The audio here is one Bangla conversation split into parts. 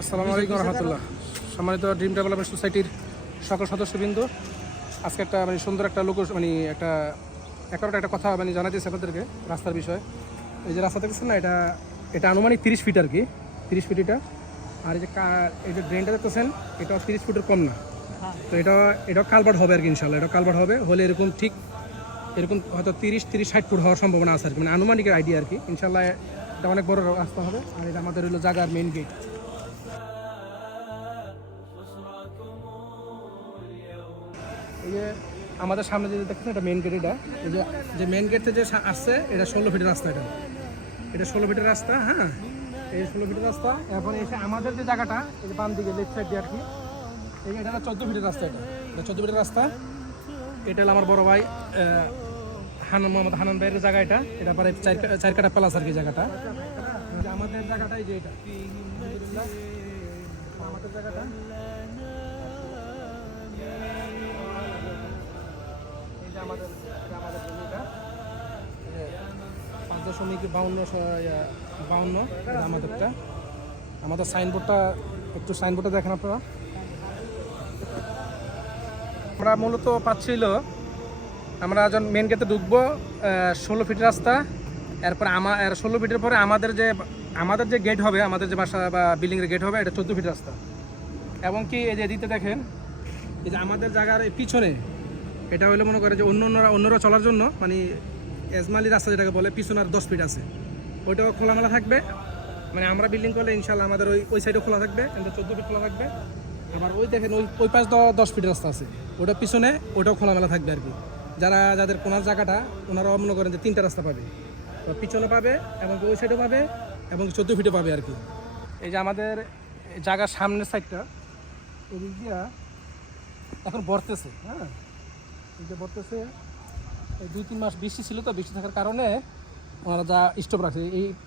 আসসালামু আলাইকুম রহমতুল্লাহ। সম্মানিত ড্রিম ডেভেলপমেন্ট সোসাইটির সকল সদস্যবৃন্দ, আজকে একটা সুন্দর একটা একটা কথা জানাতেছি আপনাদেরকে রাস্তার বিষয়ে। এই যে রাস্তা দেখছেন না, এটা আনুমানিক 30 ফিট আর কি, 30 ফিট এটা। আর এই যে ড্রেনটা দেখতেছেন, এটাও 30 ফুটের কম না। তো এটা কালভার্ট হবে আর কি, ইনশাল্লাহ এটা কালভার্ট হবে। হলে এরকম হয়তো 30-60 ফুট হওয়ার সম্ভাবনা আছে আর কি, আনুমানিক আইডিয়া আর কি। ইনশাল্লাহ এটা অনেক বড় রাস্তা হবে। আর এটা আমাদের হলো জায়গার মেইন গেট। এই যে আমাদের সামনে যে দেখছেন, এটা মেইন গেট। এই যে মেইন গেট থেকে যে আসছে, এটা 16 ফিটের রাস্তা। এটা 16 ফিটের রাস্তা। হ্যাঁ, এই 16 ফিটের রাস্তা। এখন এসে আমাদের যে জায়গাটা, এই যে বাম দিকে লেফট সাইড দিয়ে আর কি, এটা 14 ফিটের রাস্তা। এটা 14 ফিটের রাস্তা। এটা হলো আমার বড় ভাই মোহাম্মদ হানান ভাইয়ের জায়গা। এটা পরে 4 কাটা প্লাস আর কি জায়গাটা। আমাদের জায়গাটাই যে এটা আমাদের জায়গাটা। আমাদের জমিটা 5.52 আমাদেরটা। আমাদের সাইনবোর্ডটা দেখেন আপনারা। আমরা মূলত পাচ্ছিল, আমরা যখন মেন গেটে ঢুকবো 16 ফিট রাস্তা। এরপর 16 ফিটের পরে আমাদের যে গেট হবে, আমাদের যে বাসা বা বিল্ডিংয়ের গেট হবে, এটা 14 ফিট রাস্তা। এবং কি এই যে এদিকে দেখেন, এই যে আমাদের জায়গার পিছনে, এটা হলে মনে করে যে অন্যরা চলার জন্য, মানে এজমালি রাস্তা যেটাকে বলে, পিছনে আর 10 ফিট আছে। ওইটাও খোলামেলা থাকবে। মানে আমরা বিল্ডিং করলে ইনশাল্লাহ আমাদের ওই সাইডও খোলা থাকবে, কিন্তু 14 ফিট খোলা থাকবে। আবার ওই দেখেন ওই পাশ 10 ফিট রাস্তা আছে, ওটা পিছনে, ওটাও খোলামেলা থাকবে আর কি। যাদের কোনার জায়গাটা, ওনারা মনে করেন যে 3টা রাস্তা পাবে, তো পিছনে পাবে এবং ওই সাইডও পাবে এবং 14 ফিটও পাবে আর কি। এই যে আমাদের জায়গার সামনের সাইডটা এদিক দিয়া এখন বর্তেছে। হ্যাঁ, এই যে বর্তেছে, এই 2-3 মাস বৃষ্টি ছিল, তো বৃষ্টি থাকার কারণে ওনারা যা স্টপ রাখছে।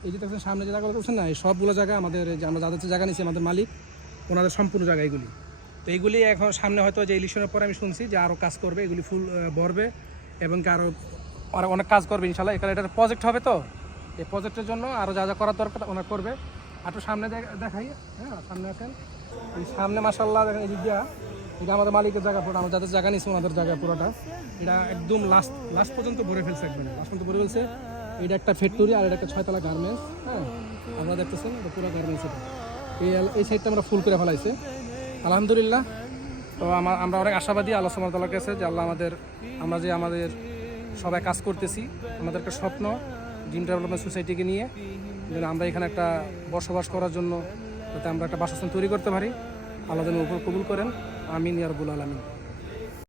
এই যে দেখছেন সামনে যে জায়গাগুলো করছেন না, এই সবগুলো জায়গা আমাদের, যে আমরা যাদের জায়গা নিচ্ছি, আমাদের মালিক, ওনাদের সম্পূর্ণ জায়গা এইগুলি। তো এইগুলি এখন সামনে হয়তো যে ইলেকশনের পরে আমি শুনছি যে আরও কাজ করবে, এগুলি ফুল ভরবে এবং আরও অনেক কাজ করবে ইনশাল্লাহ। এখানে এটা প্রজেক্ট হবে, তো এই প্রজেক্টের জন্য আরও যা যা করার দরকার ওনারা করবে। একটু সামনে দেখাই। হ্যাঁ, সামনে আসেন। এই সামনে মাশাআল্লাহ দেখেন, এই দিকটা এটা আমাদের মালিকের জায়গা পুরো, আমরা যাদের জায়গা নিচ্ছি ওনাদের জায়গা পুরোটা। এটা একদম লাস্ট পর্যন্ত ভরে ফেলছে, একবার লাস্ট পর্যন্ত ভরে ফেলছে। এটা একটা ফ্যাক্টরি আর এটা একটা 6তলা গার্মেন্টস। হ্যাঁ, আপনারা দেখতেছেন এটা পুরো গার্মেন্টস। এটা এই সাইডটা আমরা ফুল করে ফেলাইছে আলহামদুলিল্লাহ। তো আমরা অনেক আশাবাদী আল্লাহ সুবহানাহু ওয়া তাআলার কাছে যে আল্লাহ আমাদের সবাই কাজ করতেছি, আমাদের একটা স্বপ্ন ড্রিম ডেভেলপমেন্ট সোসাইটিকে নিয়ে, যেন আমরা এখানে একটা বসবাস করার জন্য, যাতে আমরা একটা বাসস্থান তৈরি করতে পারি। আল্লাহ যেন উপর কবুল করেন। আমিন ইয়া রাব্বুল আলামিন।